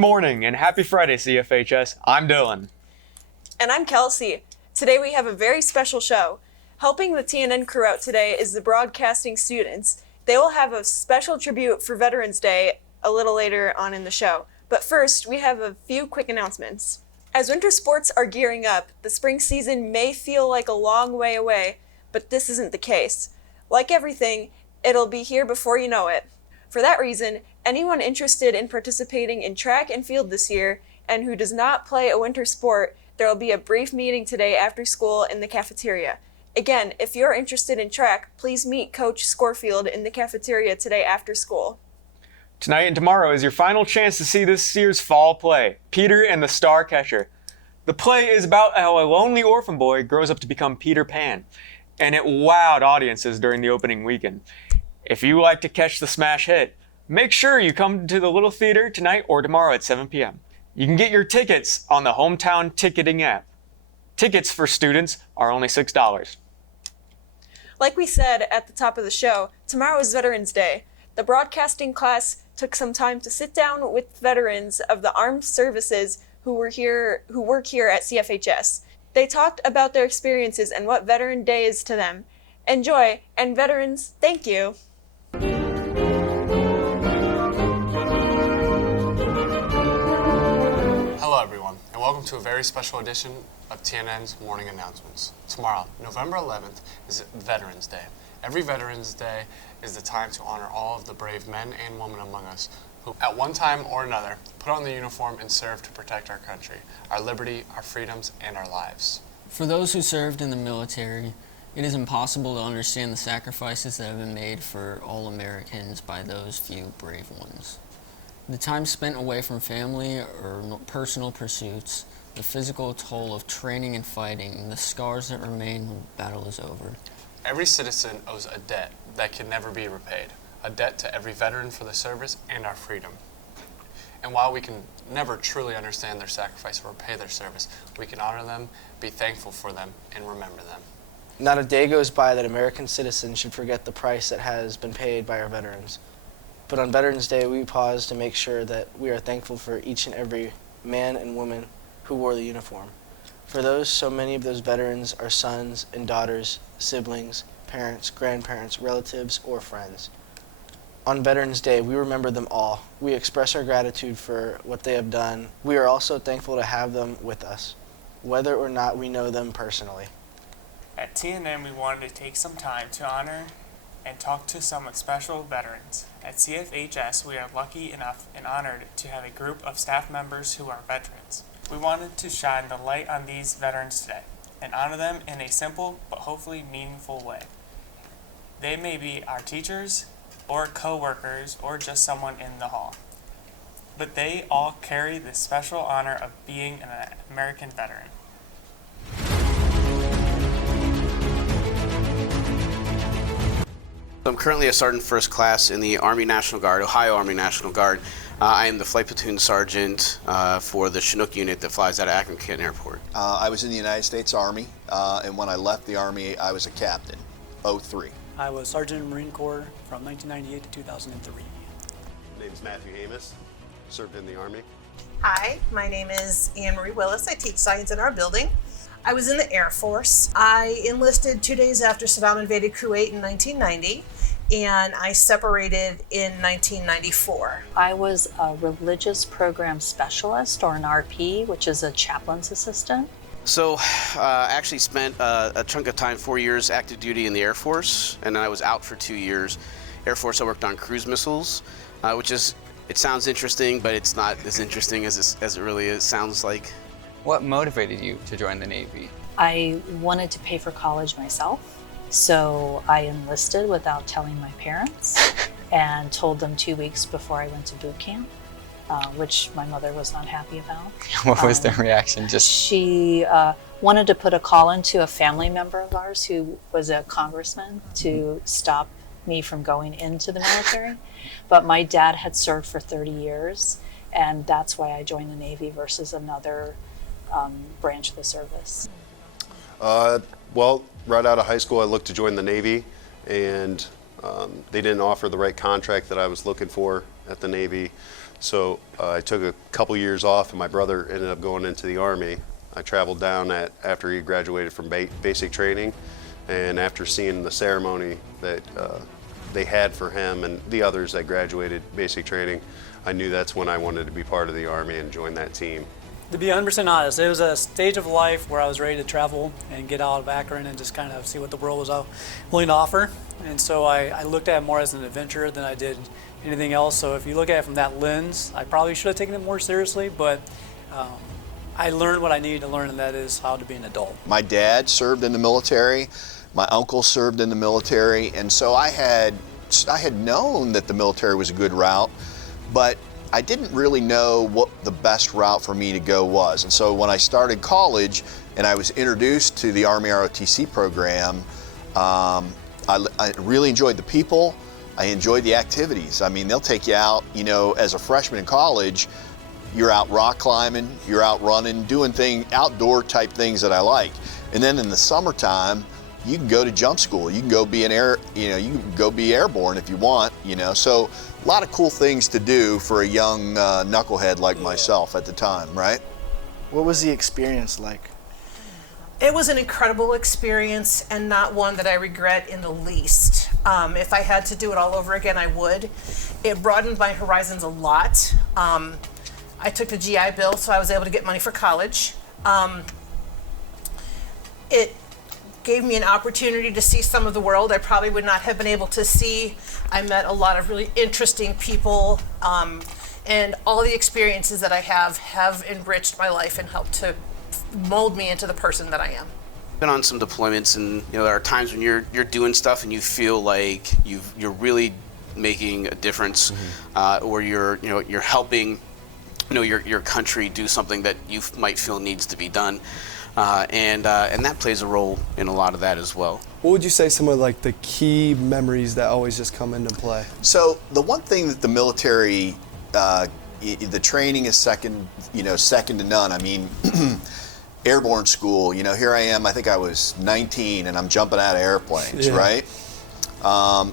morning and happy Friday, CFHS. I'm Dylan. And I'm Kelsey. Today we have a very special show. Helping the TNN crew out today is the broadcasting students. They will have a special tribute for Veterans Day a little later on in the show. But first, we have a few quick announcements. As winter sports are gearing up, the spring season may feel like a long way away, but this isn't the case. Like everything, it'll be here before you know it. For that reason, anyone interested in participating in track and field this year and who does not play a winter sport, there will be a brief meeting today after school in the cafeteria. Again, if you're interested in track, please meet Coach Scorefield in the cafeteria today after school. Tonight and tomorrow is your final chance to see this year's fall play, Peter and the Star Catcher. The play is about how a lonely orphan boy grows up to become Peter Pan, and it wowed audiences during the opening weekend. If you like to catch the smash hit, make sure you come to the Little Theater tonight or tomorrow at 7 p.m. You can get your tickets on the Hometown Ticketing app. Tickets for students are only $6. Like we said at the top of the show, tomorrow is Veterans Day. The broadcasting class took some time to sit down with veterans of the armed services who work here at CFHS. They talked about their experiences and what Veteran Day is to them. Enjoy, and veterans, thank you. Hello everyone, and welcome to a very special edition of TNN's Morning Announcements. Tomorrow, November 11th, is Veterans Day. Every Veterans Day is the time to honor all of the brave men and women among us who, at one time or another, put on the uniform and served to protect our country, our liberty, our freedoms, and our lives. For those who served in the military, it is impossible to understand the sacrifices that have been made for all Americans by those few brave ones. The time spent away from family or personal pursuits, the physical toll of training and fighting, and the scars that remain when the battle is over. Every citizen owes a debt that can never be repaid, a debt to every veteran for the service and our freedom. And while we can never truly understand their sacrifice or repay their service, we can honor them, be thankful for them, and remember them. Not a day goes by that American citizens should forget the price that has been paid by our veterans. But on Veterans Day, we pause to make sure that we are thankful for each and every man and woman who wore the uniform. For those, so many of those veterans are sons and daughters, siblings, parents, grandparents, relatives, or friends. On Veterans Day, we remember them all. We express our gratitude for what they have done. We are also thankful to have them with us, whether or not we know them personally. At TNN, we wanted to take some time to honor and talk to some special veterans. At CFHS, we are lucky enough and honored to have a group of staff members who are veterans. We wanted to shine the light on these veterans today and honor them in a simple but hopefully meaningful way. They may be our teachers or co-workers or just someone in the hall, but they all carry the special honor of being an American veteran. I'm currently a sergeant first class in the Army National Guard, Ohio Army National Guard. I am the flight platoon sergeant for the Chinook unit that flies out of Akron-Canton Airport. I was in the United States Army, and when I left the Army, I was a captain, 03. I was Sergeant in the Marine Corps from 1998 to 2003. My name is Matthew Hamus, served in the Army. Hi, my name is Anne Marie Willis. I teach science in our building. I was in the Air Force. I enlisted 2 days after Saddam invaded Kuwait in 1990, and I separated in 1994. I was a religious program specialist, or an RP, which is a chaplain's assistant. So I actually spent a chunk of time, 4 years active duty in the Air Force, and then I was out for 2 years. Air Force, I worked on cruise missiles, which is, it sounds interesting, but it's not as interesting as it really is, sounds like. What motivated you to join the Navy? I wanted to pay for college myself, so I enlisted without telling my parents and told them 2 weeks before I went to boot camp, which my mother was not happy about. What was their reaction? She wanted to put a call into a family member of ours who was a congressman to stop me from going into the military, but my dad had served for 30 years, and that's why I joined the Navy versus another branch of the service. Well, right out of high school, I looked to join the Navy, and they didn't offer the right contract that I was looking for at the Navy. So I took a couple years off, and my brother ended up going into the Army. I traveled down after he graduated from basic training, and after seeing the ceremony that they had for him and the others that graduated basic training, I knew that's when I wanted to be part of the Army and join that team. To be 100% honest, it was a stage of life where I was ready to travel and get out of Akron and just kind of see what the world was willing to offer. And so I looked at it more as an adventure than I did anything else. So if you look at it from that lens, I probably should have taken it more seriously, but I learned what I needed to learn, and that is how to be an adult. My dad served in the military. My uncle served in the military, and so I had known that the military was a good route, but I didn't really know what the best route for me to go was. And so when I started college and I was introduced to the Army ROTC program, I really enjoyed the people. I enjoyed the activities. I mean, they'll take you out, you know, as a freshman in college, you're out rock climbing, you're out running, doing outdoor type things that I like. And then in the summertime, you can go to jump school. You can go be you can go be airborne if you want, you know. So a lot of cool things to do for a young knucklehead like myself at the time, right? What was the experience like? It was an incredible experience and not one that I regret in the least. If I had to do it all over again, I would. It broadened my horizons a lot. I took the GI Bill, so I was able to get money for college. It gave me an opportunity to see some of the world I probably would not have been able to see. I met a lot of really interesting people, and all the experiences that I have enriched my life and helped to mold me into the person that I am. Been on some deployments, and there are times when you're doing stuff and you feel like you're really making a difference, or you're helping your country do something that you might feel needs to be done. And that plays a role in a lot of that as well. What would you say some of like the key memories that always just come into play? So the one thing that the military, the training is second to none. I mean, airborne school, here I am, I think I was 19 and I'm jumping out of airplanes, right?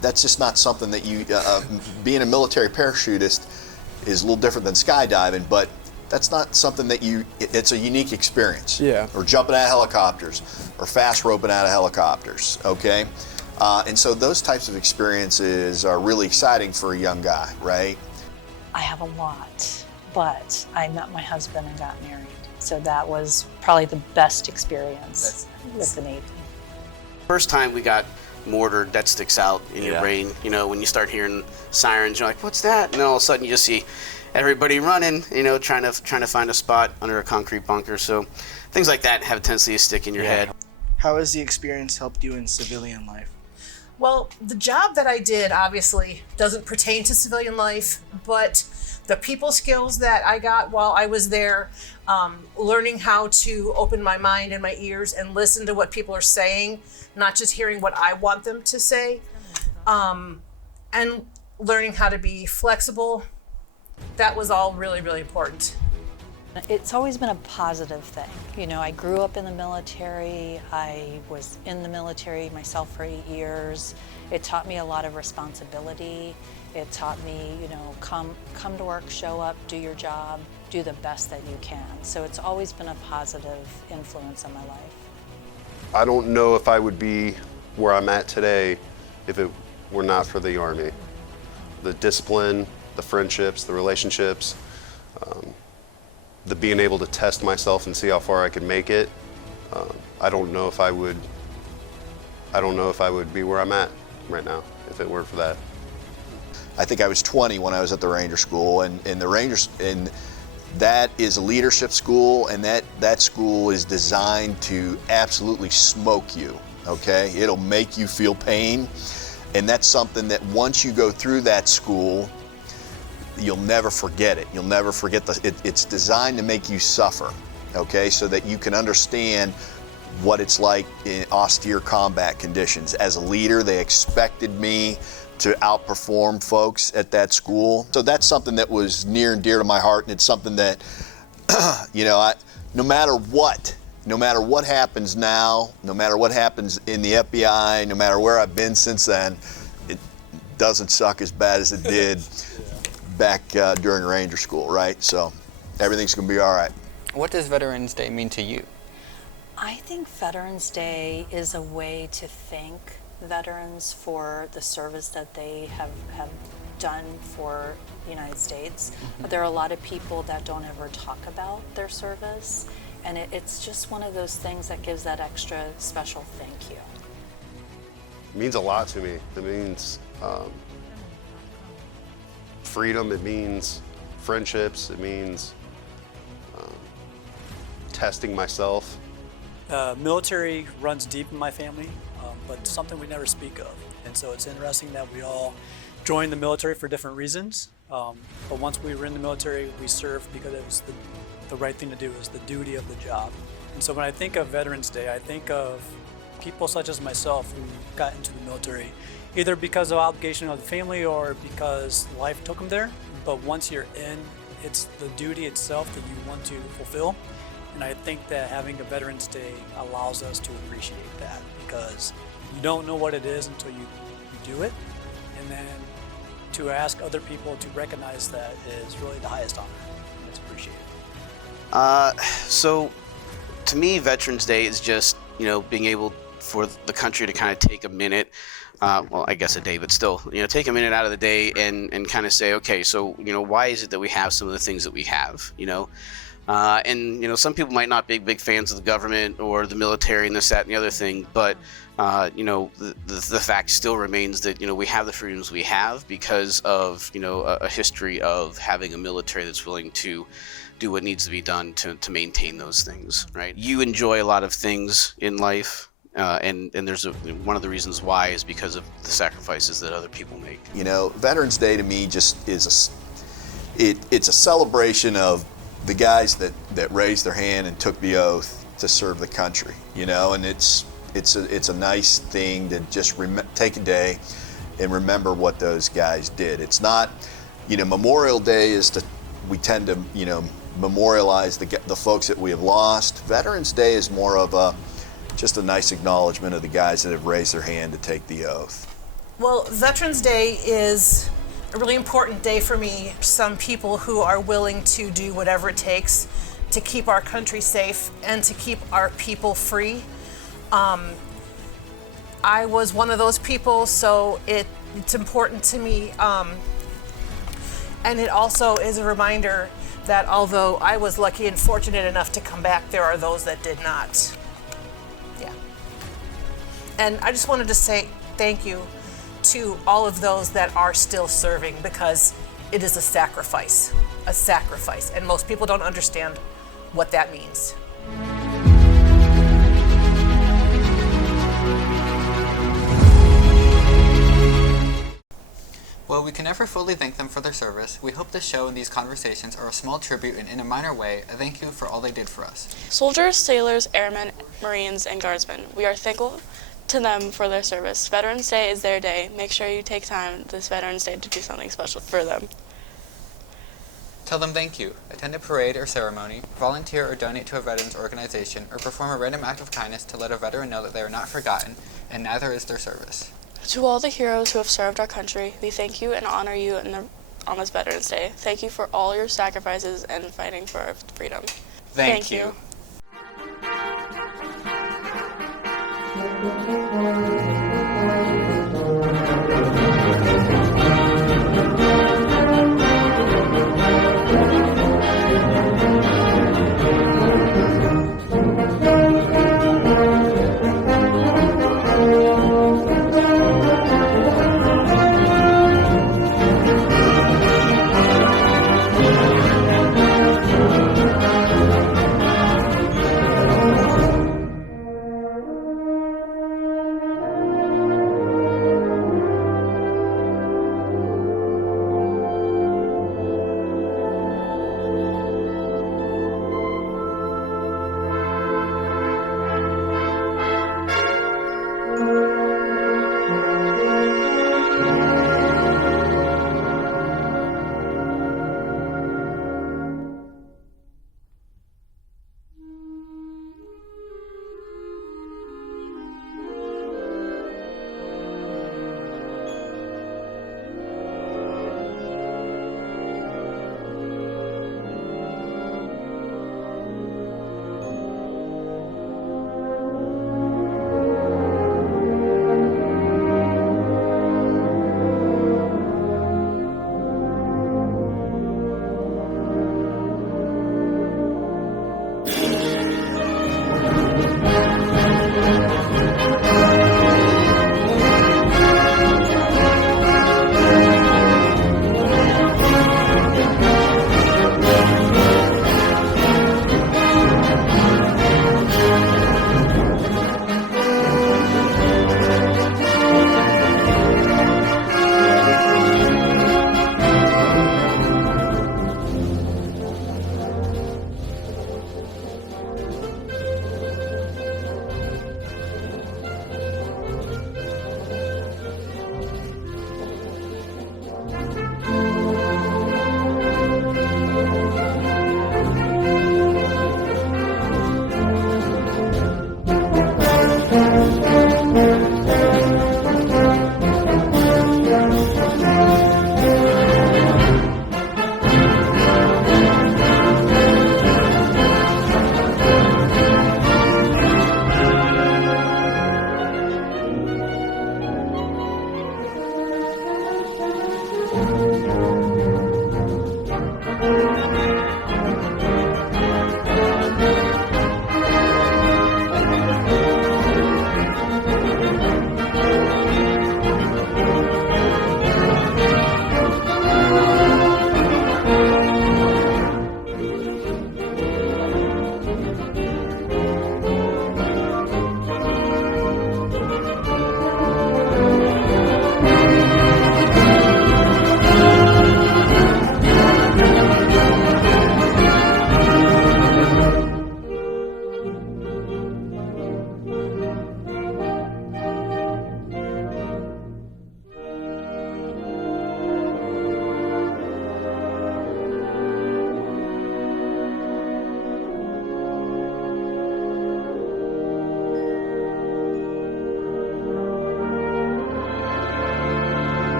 That's just not something that being a military parachutist is a little different than skydiving, but that's not something that it's a unique experience. Yeah. Or jumping out of helicopters, or fast roping out of helicopters, okay? And so those types of experiences are really exciting for a young guy, right? I have a lot, but I met my husband and got married. So that was probably the best experience with the Navy. First time we got mortared, that sticks out in your brain. When you start hearing sirens, you're like, what's that? And then all of a sudden you just see everybody running, trying to find a spot under a concrete bunker. So things like that have a tendency to stick in your head. How has the experience helped you in civilian life? Well, the job that I did obviously doesn't pertain to civilian life, but the people skills that I got while I was there, learning how to open my mind and my ears and listen to what people are saying, not just hearing what I want them to say, and learning how to be flexible, that was all really, really important. It's always been a positive thing. I grew up in the military. I was in the military myself for 8 years. It taught me a lot of responsibility. It taught me, come to work, show up, do your job, do the best that you can. So it's always been a positive influence on my life. I don't know if I would be where I'm at today if it were not for the Army. The discipline, the friendships, the relationships, the being able to test myself and see how far I could make it. I don't know if I would be where I'm at right now if it weren't for that. I think I was 20 when I was at the Ranger School, and that is a leadership school, and that school is designed to absolutely smoke you, okay? It'll make you feel pain, and that's something that once you go through that school, you'll never forget it. You'll never forget it's designed to make you suffer, okay? So that you can understand what it's like in austere combat conditions. As a leader, they expected me to outperform folks at that school. So that's something that was near and dear to my heart, and it's something that, no matter what happens now, no matter what happens in the FBI, no matter where I've been since then, it doesn't suck as bad as it did back during Ranger School, right? So everything's going to be all right. What does Veterans Day mean to you? I think Veterans Day is a way to thank veterans for the service that they have done for the United States. But there are a lot of people that don't ever talk about their service, and it's just one of those things that gives that extra special thank you. It means a lot to me. It means freedom, it means friendships, it means testing myself. Military runs deep in my family, but something we never speak of. And so it's interesting that we all joined the military for different reasons. But once we were in the military, we served because it was the right thing to do. It was the duty of the job. And so when I think of Veterans Day, I think of people such as myself who got into the military, either because of obligation of the family or because life took them there. But once you're in, it's the duty itself that you want to fulfill. And I think that having a Veterans Day allows us to appreciate that, because you don't know what it is until you do it. And then to ask other people to recognize that is really the highest honor, and it's appreciated. So to me, Veterans Day is just, being able for the country to kind of take a minute, well, I guess a day, but still, take a minute out of the day and kind of say, okay, so, why is it that we have some of the things that we have, and some people might not be big fans of the government or the military and this, that, and the other thing, but the fact still remains that we have the freedoms we have because of a history of having a military that's willing to do what needs to be done to maintain those things. Right? You enjoy a lot of things in life, and there's one of the reasons why is because of the sacrifices that other people make. Veterans Day to me just is it's a celebration of the guys that raised their hand and took the oath to serve the country, and it's a nice thing to just take a day and remember what those guys did. It's not, Memorial Day we tend to, memorialize the folks that we have lost. Veterans Day is more of just a nice acknowledgement of the guys that have raised their hand to take the oath. Well, Veterans Day is a really important day for me. Some people who are willing to do whatever it takes to keep our country safe and to keep our people free. I was one of those people, so it's important to me. And it also is a reminder that although I was lucky and fortunate enough to come back, there are those that did not. Yeah. And I just wanted to say thank you to all of those that are still serving, because it is a sacrifice, and most people don't understand what that means. While we can never fully thank them for their service, we hope this show and these conversations are a small tribute and in a minor way, a thank you for all they did for us. Soldiers, sailors, airmen, Marines, and Guardsmen, we are thankful to them for their service. Veterans Day is their day. Make sure you take time this Veterans Day to do something special for them. Tell them thank you. Attend a parade or ceremony, volunteer or donate to a veterans organization, or perform a random act of kindness to let a veteran know that they are not forgotten, and neither is their service. To all the heroes who have served our country, we thank you and honor you on this Veterans Day. Thank you for all your sacrifices and fighting for our freedom. Thank you.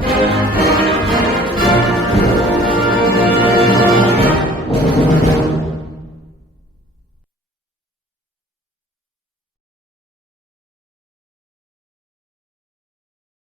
Bye.